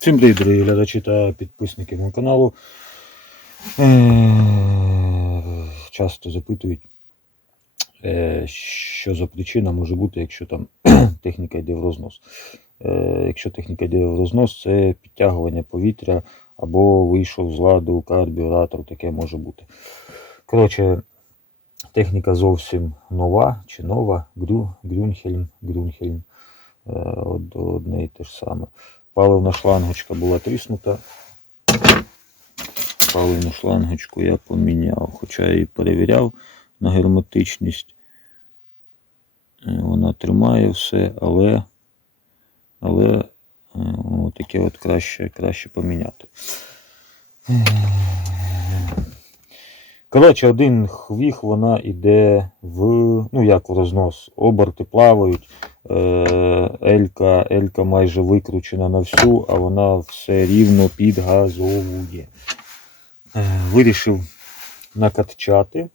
Всім привіт, дорогі глядачі та підписники мого каналу. Е, Часто запитують, е, що за причина може бути, якщо там техніка йде в рознос. Е, Якщо техніка йде в рознос, це підтягування повітря або вийшов з ладу карбюратор, таке може бути. Коротше, техніка зовсім нова чи нова, Грю, Грюнхельм, Грюнхельм, од- одне і те ж саме. Паливна шлангочка була тріснута. Паливну шлангочку я поміняв, хоча я її перевіряв на герметичність. Е, Вона тримає все, але, але е, таке от краще, краще поміняти. Коротше, один хвіг вона йде в, ну як в рознос, оберти плавають. Е, Елька, Елька майже викручена на всю, а вона все рівно підгазовує. Е, Вирішив накатчати.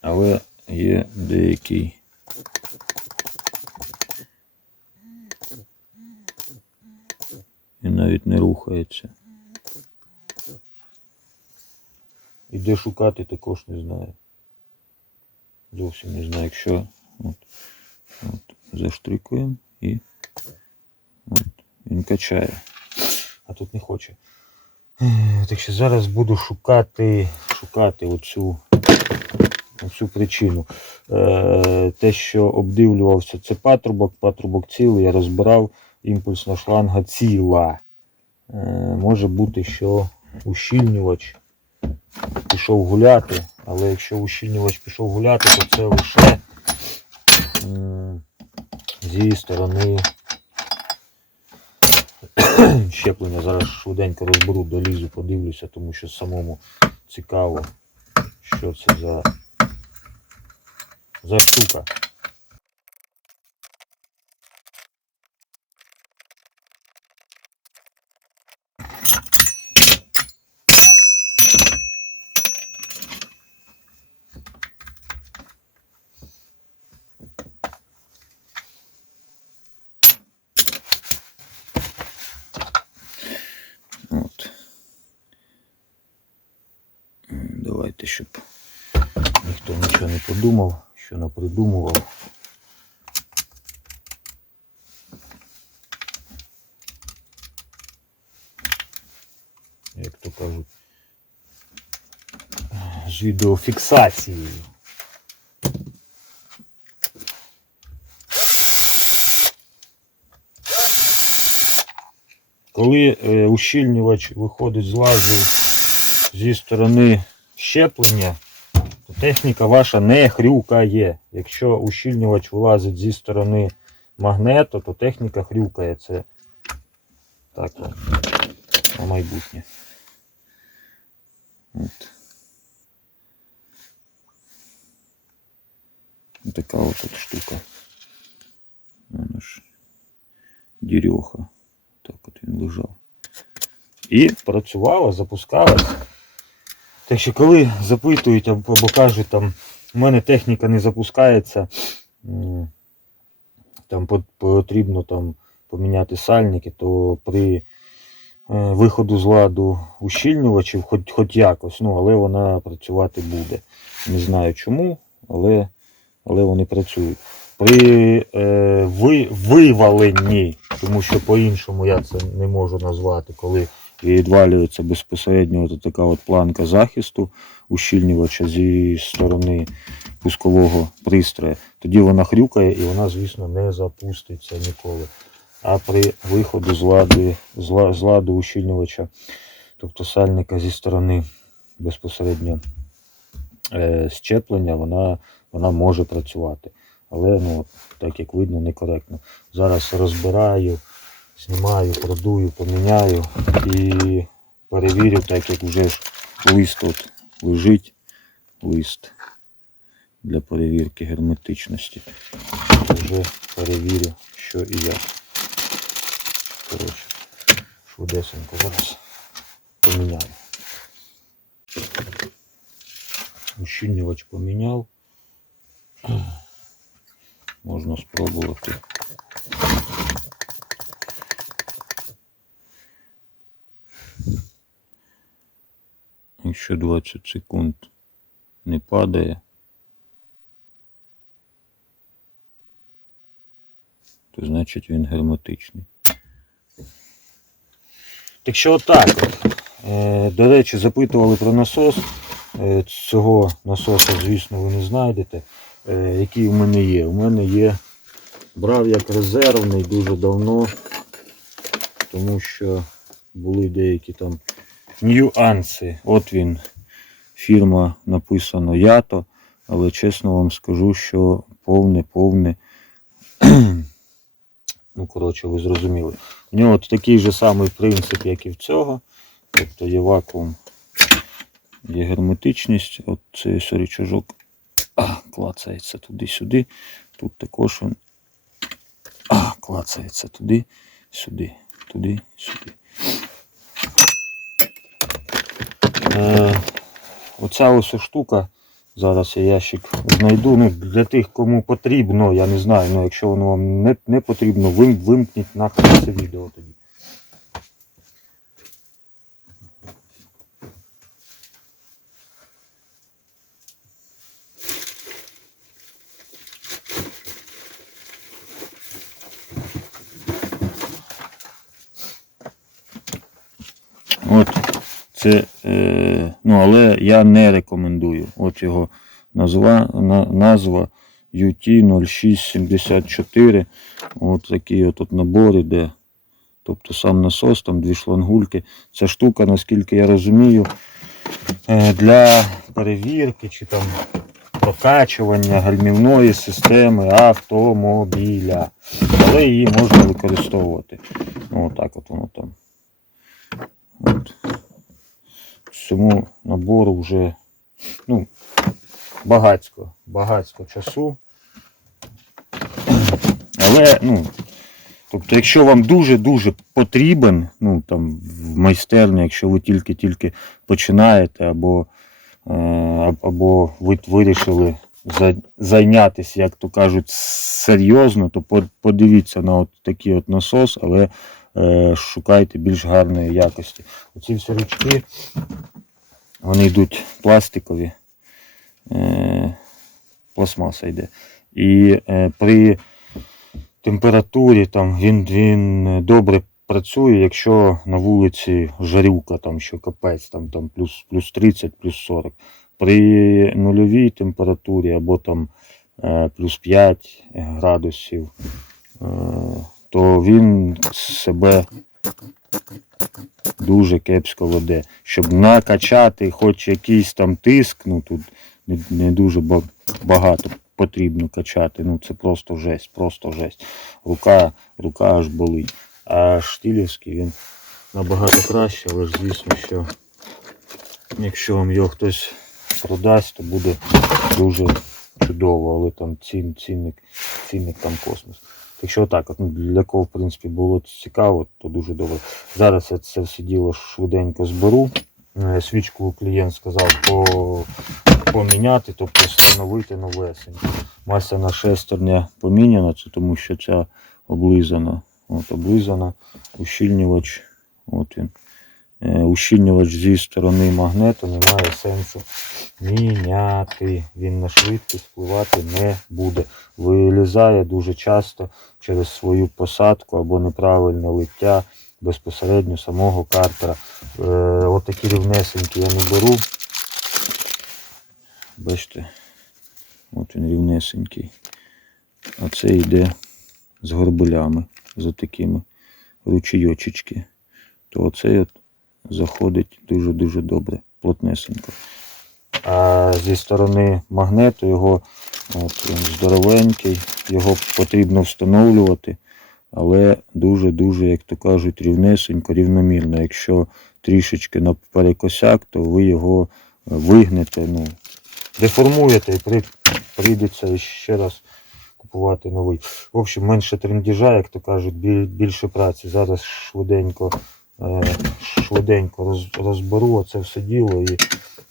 Але є деякий. І навіть не рухається. І де шукати також не знаю. Зовсім не знаю, якщо от, от, заштрикуємо і от, він качає. А тут не хоче. Так що зараз буду шукати, шукати оцю, оцю причину. Е, те, що обдивлювався, це патрубок, патрубок цілий, я розбирав, імпульсна шланга ціла. Е, може бути, що ущільнювач пішов гуляти, але якщо ущільнювач пішов гуляти, то це лише зі сторони щеплення. Зараз швиденько розберу, долізу, подивлюся, тому що самому цікаво, що це за, за штука. От. М, Давайте, щоб ніхто нічого не подумав, що не придумував. Як то кажуть, з відеофіксацією. Коли е, ущільнювач виходить з лазу зі сторони щеплення, то техніка ваша не хрюкає. Якщо ущільнювач вилазить зі сторони магнету, то техніка хрюкає. Це так от, на майбутнє. От. Така от тут штука. Вона ж дірьоха. Так от він лежав. І працювала, запускалась. Так що коли запитують або кажуть, там, у мене техніка не запускається, там потрібно там, поміняти сальники, то при е, виходу з ладу ущільнювачів, хоч, хоч якось, ну, але вона працювати буде. Не знаю чому, але, але вони працюють. При е, ви, виваленні, тому що по-іншому я це не можу назвати, коли відвалюється безпосередньо от така от планка захисту ущільнювача зі сторони пускового пристрою, тоді вона хрюкає і вона, звісно, не запуститься ніколи. А при виходу з ладу, з ладу ущільнювача, тобто сальника зі сторони безпосередньо е, щеплення, вона, вона може працювати. Але ну, так як видно, некоректно. Зараз розбираю, знімаю, продую, поміняю і перевірю, так як вже лист тут лежить, лист для перевірки герметичності. Вже перевірю, що і як. Коротше, швидесенько зараз поміняю. Ущільнювач поміняв. Можна спробувати Якщо 20 секунд не падає, то значить він герметичний. Так що отак. Е, До речі, запитували про насос. Е, Цього насоса, звісно, ви не знайдете. Е, Який у мене є? У мене є, брав як резервний дуже давно, тому що були деякі там нюанси. От він, фірма написано Ято, але чесно вам скажу, що повне, повне. Ну, коротше, ви зрозуміли. У нього от такий же самий принцип, як і в цього. Тобто є вакуум, є герметичність. От цей а, клацається туди-сюди. Тут також він а, клацається туди, сюди, туди, сюди. Е, оця ось штука. Зараз я ящик знайду. Ну, для тих, кому потрібно, я не знаю, ну якщо воно вам не, не потрібно, вим, вимкніть нахрен це відео тоді. От це, е, ну, але я не рекомендую. От його назва, на, назва UT0674. От такий от, от набор іде. Тобто сам насос, там дві шлангульки. Ця штука, наскільки я розумію, е, для перевірки чи там прокачування гальмівної системи автомобіля. Але її можна використовувати. Отак от воно там. От. Цьому набору вже ну, багацько, багацько часу. Але, ну, тобто, якщо вам дуже-дуже потрібен, ну там в майстерні, якщо ви тільки-тільки починаєте, або, е, або ви вирішили зайнятися, як то кажуть, серйозно, то подивіться на от такий от насос, але шукайте більш гарної якості. Оці всі ручки, вони йдуть пластикові, е, пластмаса йде. І е, при температурі там він, він добре працює, якщо на вулиці жарюка, там що капець, там, там плюс, плюс 30, плюс 40. При нульовій температурі або там е, плюс 5 градусів, е, то він себе дуже кепсько веде. Щоб накачати хоч якийсь там тиск, ну тут не, дуже багато потрібно качати. Ну це просто жесть, просто жесть. Рука, рука аж болить. А штилівський він набагато краще, але ж звісно, що якщо вам його хтось продасть, то буде дуже чудово, але там цін, цінник, цінник там космос. Так що так, от, ну, для кого в принципі було цікаво, то дуже добре. Зараз я це все діло швиденько зберу. Е, Свічку клієнт сказав по, поміняти, тобто встановити новесеньку. Масляна шестерня поміняна, це тому що ця облизана. От облизана. Ущільнювач. От він. Е, Ущільнювач зі сторони магнету немає сенсу міняти. Він на швидкість впливати не буде. Вилізає дуже часто через свою посадку або неправильне лиття безпосередньо самого картера. Е, от рівнесенькі я не беру. Бачите, от він рівнесенький. А це йде з горбулями, з такими ручейочечки. То оцей от заходить дуже-дуже добре, плотнесенько. А зі сторони магнету його от, він здоровенький, його потрібно встановлювати, але дуже-дуже, як то кажуть, рівнесенько, рівномірно. Якщо трішечки наперекосяк, то ви його вигнете, ну, деформуєте і при, прийдеться ще раз купувати новий. В общем, менше трендіжа, як то кажуть, біль- більше праці. Зараз швиденько, е, швиденько розберу оце все діло і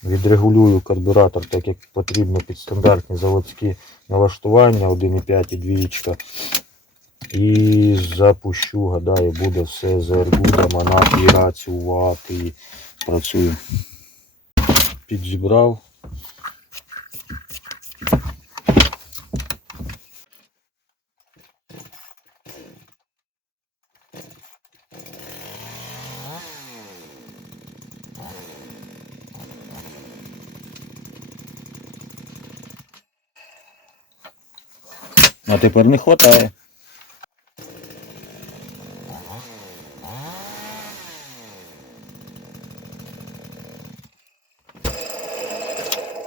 відрегулюю карбюратор так, як потрібно під стандартні заводські налаштування 1,5 і 2. І запущу, гадаю, буде все з ергудом, вона працювати. Працюю. підзібрав. А тепер не вистачає.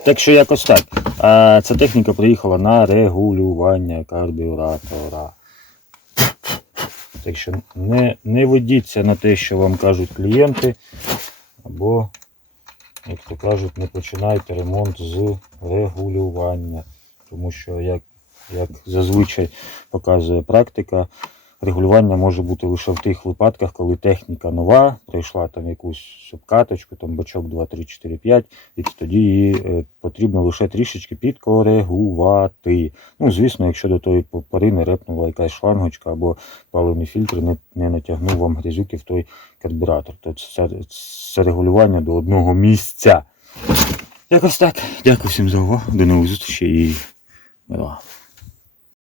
Так що якось так. А, ця техніка приїхала на регулювання карбюратора. Так що не, не ведіться на те, що вам кажуть клієнти, або, як то кажуть, не починайте ремонт з регулювання. Тому що, як, як зазвичай показує практика, регулювання може бути лише в тих випадках, коли техніка нова, пройшла там якусь обкаточку, там бачок 2, 3, 4, 5, і тоді її е, потрібно лише трішечки підкоригувати. Ну, звісно, якщо до тої пори не репнула якась шлангочка або паливний фільтр не, не натягнув вам грязюки в той карбюратор, то це, це регулювання до одного місця. Якось так. Дякую всім за увагу. До нових зустрічей і мила.